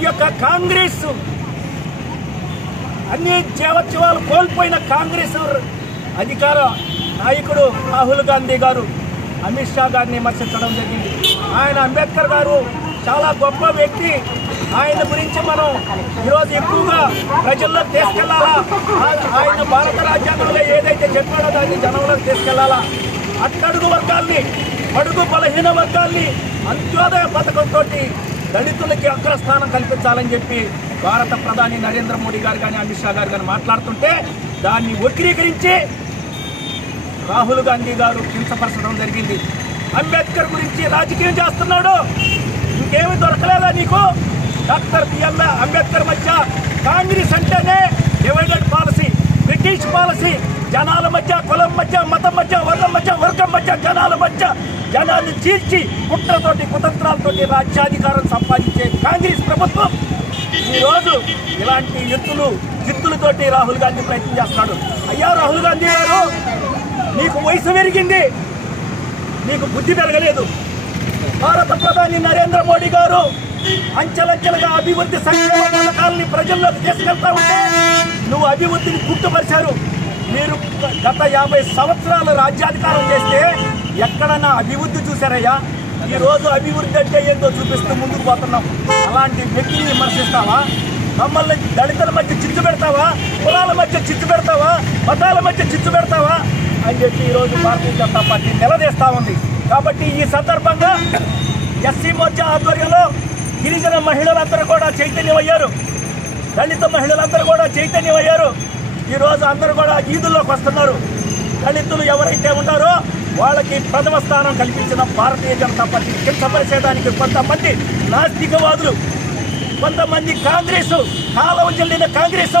ఈ యొక్క కాంగ్రెస్ అన్ని జీవోత్సవాలు కోల్పోయిన కాంగ్రెస్ అధికార నాయకుడు రాహుల్ గాంధీ గారు అమిత్ షా గారిని విమర్శించడం జరిగింది. ఆయన అంబేద్కర్ గారు చాలా గొప్ప వ్యక్తి. ఆయన గురించి మనం ఈరోజు ఎక్కువగా ప్రజల్లోకి తీసుకెళ్లాలా. ఆయన భారత రాజ్యాంగంలో ఏదైతే చెప్పాడో దాన్ని జనంలోకి తీసుకెళ్లాలా. అట్టడుగు వర్గాల్ని, బడుగు బలహీన వర్గాల్ని అంత్యోదయ పథకంతో దళితులకి అగ్రస్థానం కల్పించాలని చెప్పి భారత ప్రధాని నరేంద్ర మోడీ గారు కానీ అమిత్ షా గారు కానీ మాట్లాడుతుంటే దాన్ని వక్రీకరించి రాహుల్ గాంధీ గారు కించపరచడం జరిగింది. అంబేద్కర్ గురించి రాజకీయం చేస్తున్నాడు. ఇంకేమి దొరకలేదా నీకు? డాక్టర్ బిఎం అంబేద్కర్ మధ్య కాంగ్రెస్ అంటేనే డివైడెడ్ పాలసీ, బ్రిటిష్ పాలసీ, జనాల మధ్య, కులం మధ్య, మతం మధ్య, వర్గం మధ్య, వర్గం మధ్య, జనాల మధ్య జనాన్ని చీల్చి కుట్రతోటి కుతంత్రాలతోటి రాజ్యాధికారం సంపాదించే కాంగ్రెస్ ప్రభుత్వం ఈరోజు ఇలాంటి జిత్తులతోటి రాహుల్ గాంధీ ప్రయత్నం చేస్తున్నాడు. అయ్యా రాహుల్ గాంధీ గారు, నీకు వయసు పెరిగింది, నీకు బుద్ధి పెరగలేదు. భారత ప్రధాని నరేంద్ర మోడీ గారు అంచెలంచెలుగా అభివృద్ధి సంక్షేమ పథకాలని ప్రజల్లోకి తీసుకెళ్తా ఉంటే నువ్వు అభివృద్ధిని గుర్తుపరిచారు. మీరు గత 50 సంవత్సరాలు రాజ్యాధికారం చేస్తే ఎక్కడన్నా అభివృద్ధి చూశారయ్యా? ఈరోజు అభివృద్ధి అంటే ఏందో చూపిస్తూ ముందుకు పోతున్నాం. అలాంటి వ్యక్తిని విమర్శిస్తావా? మమ్మల్ని దళితుల మధ్య చిచ్చు పెడతావా? కులాల మధ్య చిచ్చు పెడతావా? మతాల మధ్య చిచ్చు పెడతావా అని చెప్పి ఈరోజు భారతీయ జనతా పార్టీ నిలదీస్తూ ఉంది. కాబట్టి ఈ సందర్భంగా ఎస్సీ మోర్చా ఆధ్వర్యంలో గిరిజన మహిళలందరూ కూడా చైతన్యమయ్యారు, దళిత మహిళలందరూ కూడా చైతన్యమయ్యారు. ఈరోజు అందరూ కూడా వీధుల్లోకి వస్తున్నారు. దళితులు ఎవరైతే ఉన్నారో వాళ్ళకి ప్రథమ స్థానం కల్పించిన భారతీయ జనతా పార్టీ కించపరిచేయడానికి కొంతమంది నాస్తికవాదులు, కొంతమంది కాంగ్రెస్ కాలం చెల్లిన కాంగ్రెస్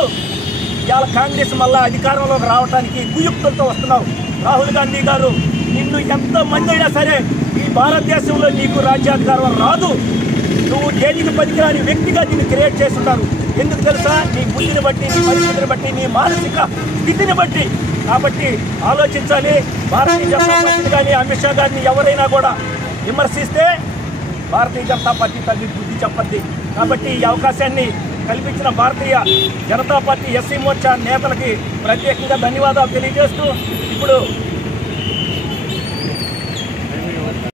ఇవాళ కాంగ్రెస్ మళ్ళా అధికారంలోకి రావడానికి కుయుక్తులతో వస్తున్నావు. రాహుల్ గాంధీ గారు, నిన్ను ఎంతమంది అయినా సరే ఈ భారతదేశంలో నీకు రాజ్యాధికారం రాదు. నువ్వు దేనికి పనికిరాని వ్యక్తిగా దీన్ని క్రియేట్ చేస్తున్నారు. ఎందుకు తెలుసా? నీ బుద్ధిని బట్టి, నీ పరిస్థితిని బట్టి, నీ మానసిక స్థితిని బట్టి. కాబట్టి ఆలోచించాలి. భారతీయ జనతా పార్టీని కానీ అమిత్ షా గారిని ఎవరైనా కూడా విమర్శిస్తే భారతీయ జనతా పార్టీ తల్లి బుద్ధి చెప్పద్ది. కాబట్టి ఈ అవకాశాన్ని కల్పించిన భారతీయ జనతా పార్టీ ఎస్సీ మోర్చా నేతలకి ప్రత్యేకంగా ధన్యవాదాలు తెలియజేస్తూ ఇప్పుడు